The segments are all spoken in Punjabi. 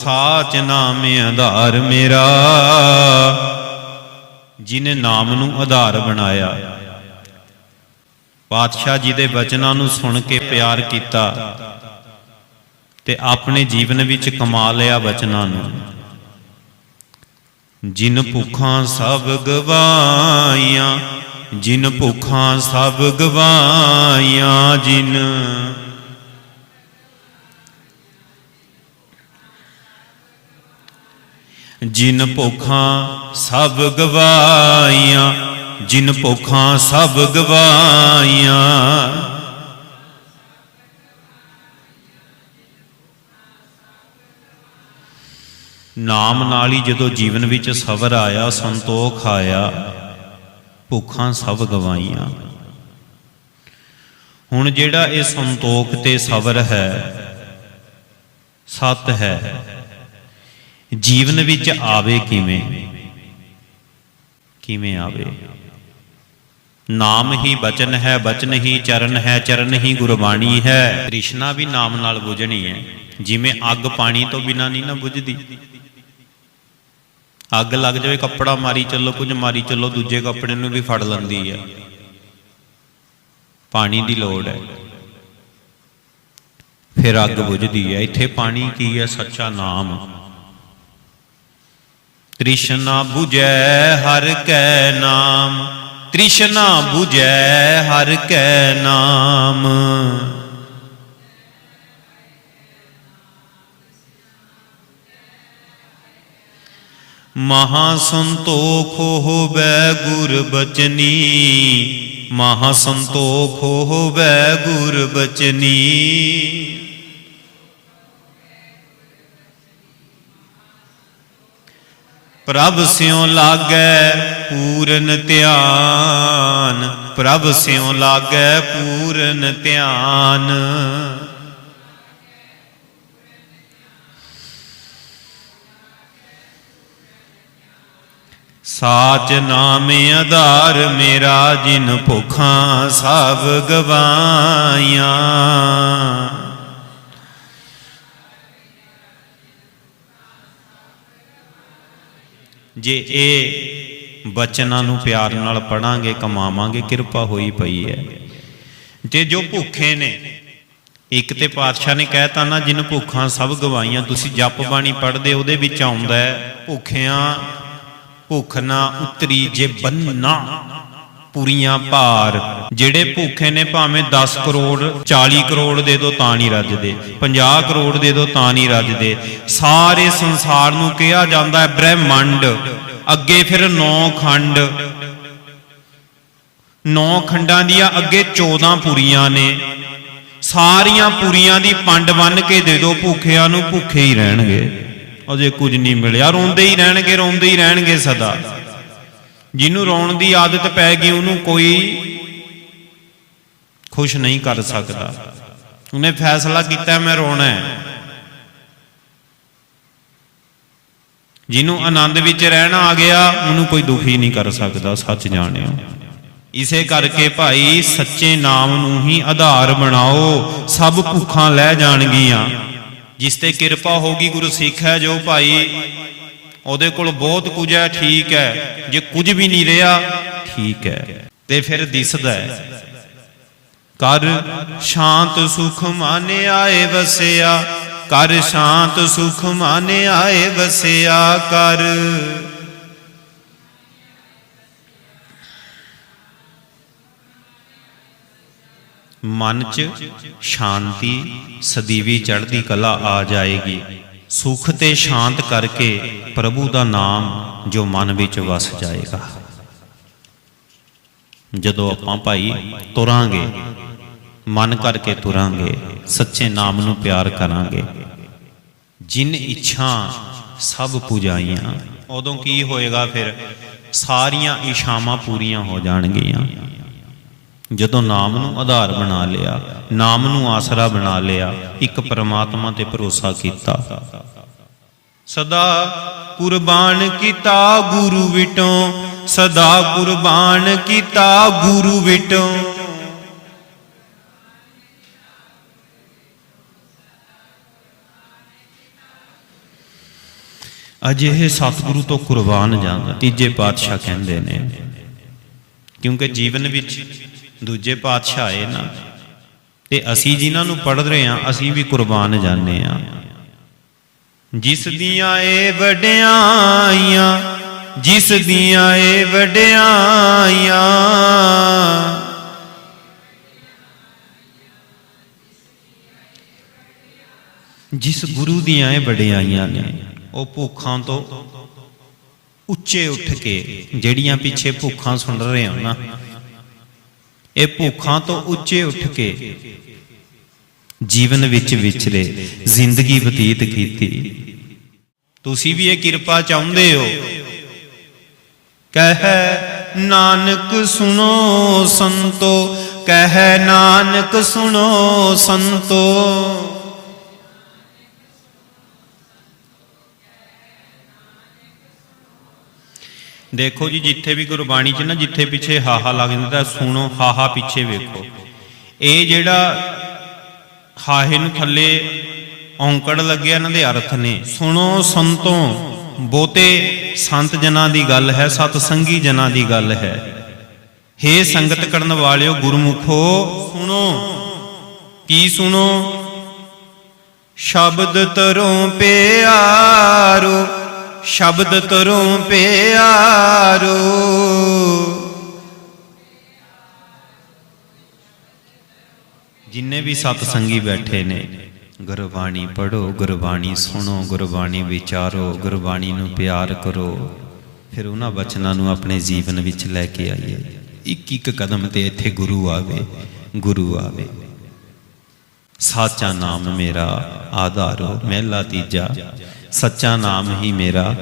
ਸਾਚ ਨਾਮ ਆਧਾਰ ਮੇਰਾ, ਜਿਨੇ ਨਾਮ ਨੂੰ ਆਧਾਰ ਬਣਾਇਆ। ਪਾਤਸ਼ਾਹ ਜੀ ਦੇ ਬਚਨਾਂ ਨੂੰ ਸੁਣ ਕੇ ਪਿਆਰ ਕੀਤਾ ਤੇ ਆਪਣੇ ਜੀਵਨ ਵਿੱਚ ਕਮਾ ਲਿਆ ਬਚਨਾਂ ਨੂੰ। ਜਿਨ ਭੁੱਖਾਂ ਸਭ ਗਵਾਈਆਂ ਜਿਨ ਭੁੱਖਾਂ ਸਭ ਗਵਾਈਆਂ ਜਿਨ ਜਿਨ ਭੁੱਖਾਂ ਸਭ ਗਵਾਈਆਂ ਜਿਨ ਭੁੱਖਾਂ ਸਭ ਗਵਾਈਆਂ ਨਾਮ ਨਾਲ ਹੀ ਜਦੋਂ ਜੀਵਨ ਵਿੱਚ ਸਬਰ ਆਇਆ, ਸੰਤੋਖ ਆਇਆ, ਭੁੱਖਾਂ ਸਭ ਗਵਾਈਆਂ ਹੁਣ ਜਿਹੜਾ ਇਹ ਸੰਤੋਖ ਤੇ ਸਬਰ ਹੈ, ਸਤ ਹੈ। ਜੀਵਨ ਵਿੱਚ ਆਵੇ ਕਿਵੇਂ? ਕਿਵੇਂ ਆਵੇ? ਨਾਮ ਹੀ ਬਚਨ ਹੈ, ਬਚਨ ਹੀ ਚਰਨ ਹੈ, ਚਰਨ ਹੀ ਗੁਰਬਾਣੀ ਹੈ। ਕ੍ਰਿਸ਼ਨਾ ਵੀ ਨਾਮ ਨਾਲ ਬੁਝਣੀ ਹੈ। ਜਿਵੇਂ ਅੱਗ ਪਾਣੀ ਤੋਂ ਬਿਨਾ ਨਹੀਂ ਨਾ ਬੁਝਦੀ। ਅੱਗ ਲੱਗ ਜਾਵੇ, ਕੱਪੜਾ ਮਾਰੀ ਚੱਲੋ, ਕੁਝ ਮਾਰੀ ਚੱਲੋ, ਦੂਜੇ ਕੱਪੜੇ ਨੂੰ ਵੀ ਫੜ ਲੈਂਦੀ ਹੈ ਪਾਣੀ ਦੀ ਲੋੜ ਹੈ। ਫਿਰ ਅੱਗ ਬੁਝਦੀ ਹੈ। ਇੱਥੇ ਪਾਣੀ ਕੀ ਹੈ? ਸੱਚਾ ਨਾਮ। ਤ੍ਰਿਸ਼ਨਾ 부ਜੈ ਹਰ ਕੈ ਨਾਮ, ਤ੍ਰਿਸ਼ਨਾ 부ਜੈ ਹਰ ਕੈ ਨਾਮ। ਮਹਾ ਸੰਤੋਖ ਹੋਵੇ ਗੁਰ ਬਚਨੀ, ਮਹਾ ਸੰਤੋਖ ਹੋਵੇ ਗੁਰ ਬਚਨੀ। ਪ੍ਰਭ ਸਿਉ ਲਾਗੈ ਪੂਰਨ ਧਿਆਨ, ਪ੍ਰਭ ਸਿਉ ਲਾਗੈ ਪੂਰਨ ਧਿਆਨ। ਸਾਚ ਨਾਮ ਆਧਾਰ ਮੇਰਾ ਜਿਨ ਭੁਖਾਂ ਸਭ ਗਵਾਈਆਂ। ਜੇ ਇਹ ਬਚਨਾਂ ਨੂੰ ਪਿਆਰ ਨਾਲ ਪੜਾਂਗੇ, ਕਮਾਵਾਂਗੇ, ਕਿਰਪਾ ਹੋਈ ਪਈ ਹੈ। ਜੇ ਜੋ ਭੁੱਖੇ ਨੇ, ਇੱਕ ਤੇ ਪਾਤਸ਼ਾਹ ਨੇ ਕਹਿਤਾ ਨਾ, ਜਿਨ ਭੁੱਖਾਂ ਸਭ ਗਵਾਈਆਂ ਤੁਸੀਂ ਜਪ ਬਾਣੀ ਪੜ੍ਹਦੇ, ਉਹਦੇ ਵਿੱਚ ਆਉਂਦਾ ਹੈ, ਭੁੱਖਿਆਂ ਭੁੱਖ ਨਾ ਉਤਰੀ ਜੇ ਬੰਨਾ ਪੂਰੀਆਂ ਭਾਰ, ਜਿਹੜੇ ਭੁੱਖੇ ਨੇ ਭਾਵੇਂ 10 ਕਰੋੜ 40 ਕਰੋੜ ਦੇ ਦੋ ਤਾਂ ਨਹੀਂ ਰੱਜਦੇ 50 ਕਰੋੜ ਦੇ ਦੋ ਤਾਂ ਨਹੀਂ ਰੱਜਦੇ। ਸਾਰੇ ਸੰਸਾਰ ਨੂੰ ਕਿਹਾ ਜਾਂਦਾ ਹੈ ਬ੍ਰਹਿਮੰਡ, ਅੱਗੇ ਫਿਰ ਨੌ ਖੰਡ। ਨੌ ਖੰਡਾਂ ਦੀਆਂ ਅੱਗੇ 14 ਪੁਰੀਆਂ ਨੇ। ਸਾਰੀਆਂ ਪੁਰੀਆਂ ਦੀ ਪੰਡ ਬੰਨ ਕੇ ਦੇ ਦੋ ਭੁੱਖਿਆਂ ਨੂੰ ਭੁੱਖੇ ਹੀ ਰਹਿਣਗੇ। ਅਜੇ ਕੁਝ ਨਹੀਂ ਮਿਲਿਆ, ਰੋਂਦੇ ਹੀ ਰਹਿਣਗੇ, ਰੋਂਦੇ ਹੀ ਰਹਿਣਗੇ ਸਦਾ। ਜਿਹਨੂੰ ਰੋਣ ਦੀ ਆਦਤ ਪੈ ਗਈ, ਉਹਨੂੰ ਕੋਈ ਖੁਸ਼ ਨਹੀਂ ਕਰ ਸਕਦਾ। ਉਹਨੇ ਫੈਸਲਾ ਕੀਤਾ, ਮੈਂ ਰੋਣਾ ਹੈ। ਜਿਹਨੂੰ ਆਨੰਦ ਵਿੱਚ ਰਹਿਣਾ ਆ ਗਿਆ, ਉਹਨੂੰ ਕੋਈ ਦੁਖੀ ਨਹੀਂ ਕਰ ਸਕਦਾ, ਸੱਚ ਜਾਣਿਓ। ਇਸੇ ਕਰਕੇ ਭਾਈ, ਸੱਚੇ ਨਾਮ ਨੂੰ ਹੀ ਆਧਾਰ ਬਣਾਓ, ਸਭ ਭੁੱਖਾਂ ਲੈ ਜਾਣਗੀਆਂ। ਜਿਸ ਤੇ ਕਿਰਪਾ ਹੋਗੀ ਗੁਰੂ ਸਿੱਖ ਹੈ, ਜੋ ਭਾਈ ਉਹਦੇ ਕੋਲ ਬਹੁਤ ਕੁਝ ਹੈ, ਠੀਕ ਹੈ। ਜੇ ਕੁਝ ਵੀ ਨਹੀਂ ਰਿਹਾ, ਠੀਕ ਹੈ। ਤੇ ਫਿਰ ਦਿਸਦਾ ਹੈ। ਕਰ ਸ਼ਾਂਤ ਸੁਖ ਮਾਨੇ ਆਏ ਵਸਿਆ, ਕਰ ਸ਼ਾਂਤ ਸੁਖ ਮਾਨੇ ਆਏ ਵਸਿਆ, ਕਰ। ਮਨ 'ਚ ਸ਼ਾਂਤੀ ਸਦੀਵੀ ਚੜ੍ਹਦੀ ਕਲਾ ਆ ਜਾਏਗੀ। ਸੁਖ ਤੇ ਸ਼ਾਂਤ ਕਰਕੇ ਪ੍ਰਭੂ ਦਾ ਨਾਮ ਜੋ ਮਨ ਵਿੱਚ ਵਸ ਜਾਏਗਾ। ਜਦੋਂ ਆਪਾਂ ਭਾਈ ਤੁਰਾਂਗੇ, ਮਨ ਕਰਕੇ ਤੁਰਾਂਗੇ, ਸੱਚੇ ਨਾਮ ਨੂੰ ਪਿਆਰ ਕਰਾਂਗੇ, ਜਿਨ ਇੱਛਾ ਸਭ ਪੁਜਾਈਆਂ, ਉਦੋਂ ਕੀ ਹੋਏਗਾ ਫਿਰ? ਸਾਰੀਆਂ ਇਸ਼ਾਵਾਂ ਪੂਰੀਆਂ ਹੋ ਜਾਣਗੀਆਂ। ਜਦੋਂ ਨਾਮ ਨੂੰ ਆਧਾਰ ਬਣਾ ਲਿਆ, ਨਾਮ ਨੂੰ ਆਸਰਾ ਬਣਾ ਲਿਆ, ਇੱਕ ਪਰਮਾਤਮਾ ਤੇ ਭਰੋਸਾ ਕੀਤਾ। ਸਦਾ ਕੁਰਬਾਨ ਕੀਤਾ ਗੁਰੂ ਵਿਟੋਂ, ਸਦਾ ਕੁਰਬਾਨ ਕੀਤਾ ਗੁਰੂ ਵਿਟੋਂ। ਅਜਿਹੇ ਸਤਿਗੁਰੂ ਤੋਂ ਕੁਰਬਾਨ ਜਾਂਦਾ, ਤੀਜੇ ਪਾਤਸ਼ਾਹ ਕਹਿੰਦੇ ਨੇ, ਕਿਉਂਕਿ ਜੀਵਨ ਵਿੱਚ ਦੂਜੇ ਪਾਤਸ਼ਾਹ ਆਏ ਨਾ। ਤੇ ਅਸੀਂ ਜਿਨ੍ਹਾਂ ਨੂੰ ਪੜ੍ਹ ਰਹੇ ਹਾਂ, ਅਸੀਂ ਵੀ ਕੁਰਬਾਨ ਜਾਂਦੇ ਹਾਂ। ਜਿਸ ਦੀਆਂ ਏ ਵਡਿਆਈਆਂ, ਜਿਸ ਦੀਆਂ ਏ ਵਡਿਆਈਆਂ। ਜਿਸ ਗੁਰੂ ਦੀਆਂ ਇਹ ਵਡਿਆਈਆਂ ਨੇ, ਉਹ ਭੁੱਖਾਂ ਤੋਂ ਉੱਚੇ ਉੱਠ ਕੇ, ਜਿਹੜੀਆਂ ਪਿੱਛੇ ਭੁੱਖਾਂ ਸੁਣ ਰਹੇ ਹਾਂ ਨਾ ਇਹ ਭੁੱਖਾਂ ਤੋਂ ਉੱਚੇ ਉੱਠ ਕੇ ਜੀਵਨ ਵਿੱਚ ਵਿਚਰੇ ਜ਼ਿੰਦਗੀ ਬਤੀਤ ਕੀਤੀ। ਤੁਸੀਂ ਵੀ ਇਹ ਕਿਰਪਾ ਚਾਹੁੰਦੇ ਹੋ? ਕਹਿ ਨਾਨਕ ਸੁਣੋ ਸੰਤੋ, ਕਹਿ ਨਾਨਕ ਸੁਣੋ ਸੰਤੋ। ਦੇਖੋ ਜੀ, ਜਿੱਥੇ ਵੀ ਗੁਰਬਾਣੀ 'ਚ ਨਾ ਜਿੱਥੇ ਪਿੱਛੇ ਹਾਹਾ ਲੱਗ ਜਾਂਦਾ, ਸੁਣੋ, ਹਾਹਾ ਪਿੱਛੇ ਵੇਖੋ। ਇਹ ਜਿਹੜਾ ਹਾਹੇ ਨੂੰ ਥੱਲੇ ਔਂਕੜ ਲੱਗਿਆ ਇਹਨਾਂ ਦੇ ਅਰਥ ਨੇ। ਸੁਣੋ ਸੰਤੋਂ, ਬਹੁਤੇ ਸੰਤ ਜਨਾਂ ਦੀ ਗੱਲ ਹੈ ਸਤ ਸੰਗੀ ਜਨਾਂ ਦੀ ਗੱਲ ਹੈ। ਹੇ ਸੰਗਤ ਕਰਨ ਵਾਲਿਓ, ਗੁਰਮੁਖੋ, ਸੁਣੋ। ਕੀ ਸੁਣੋ? ਸ਼ਬਦ ਤਰੋਂ ਪਿਆਰੋ ਸ਼ਬਦ ਤਰੋਂ ਪਿਆਰੋ। ਜਿੰਨੇ ਵੀ ਸਤ ਸੰਗੀ ਬੈਠੇ ਨੇ, ਗੁਰਬਾਣੀ ਪੜੋ ਗੁਰਬਾਣੀ ਸੁਣੋ, ਗੁਰਬਾਣੀ ਵਿਚਾਰੋ, ਗੁਰਬਾਣੀ ਨੂੰ ਪਿਆਰ ਕਰੋ। ਫਿਰ ਉਹਨਾਂ ਬਚਨਾਂ ਨੂੰ ਆਪਣੇ ਜੀਵਨ ਵਿੱਚ ਲੈ ਕੇ ਆਈਏ। ਇੱਕ ਇੱਕ ਕਦਮ ਤੇ ਇੱਥੇ ਗੁਰੂ ਆਵੇ ਗੁਰੂ ਆਵੇ। ਸਾਚਾ ਨਾਮ ਮੇਰਾ ਆਧਾਰੋ, ਮਹਿਲਾ ਤੀਜਾ। ਸੱਚਾ ਨਾਮ ਹੀ ਮੇਰਾ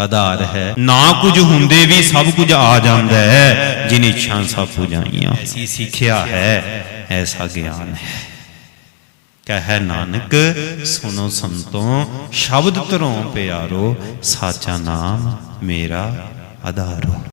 ਆਧਾਰ ਹੈ। ਨਾ ਕੁਝ ਹੁੰਦੇ ਵੀ ਸਭ ਕੁਝ ਆ ਜਾਂਦਾ ਹੈ, ਜਿਨ ਇੱਛਾ ਸਭ ਪੁਜਾਈਆਂ। ਐਸੀ ਸਿੱਖਿਆ ਹੈ, ਐਸਾ ਗਿਆਨ ਹੈ। ਕਹੈ ਨਾਨਕ ਸੁਨੋ ਸੰਤੋਂ, ਸ਼ਬਦ ਧਰੋਂ ਪਿਆਰੋ, ਸਾਚਾ ਨਾਮ ਮੇਰਾ ਆਧਾਰੋ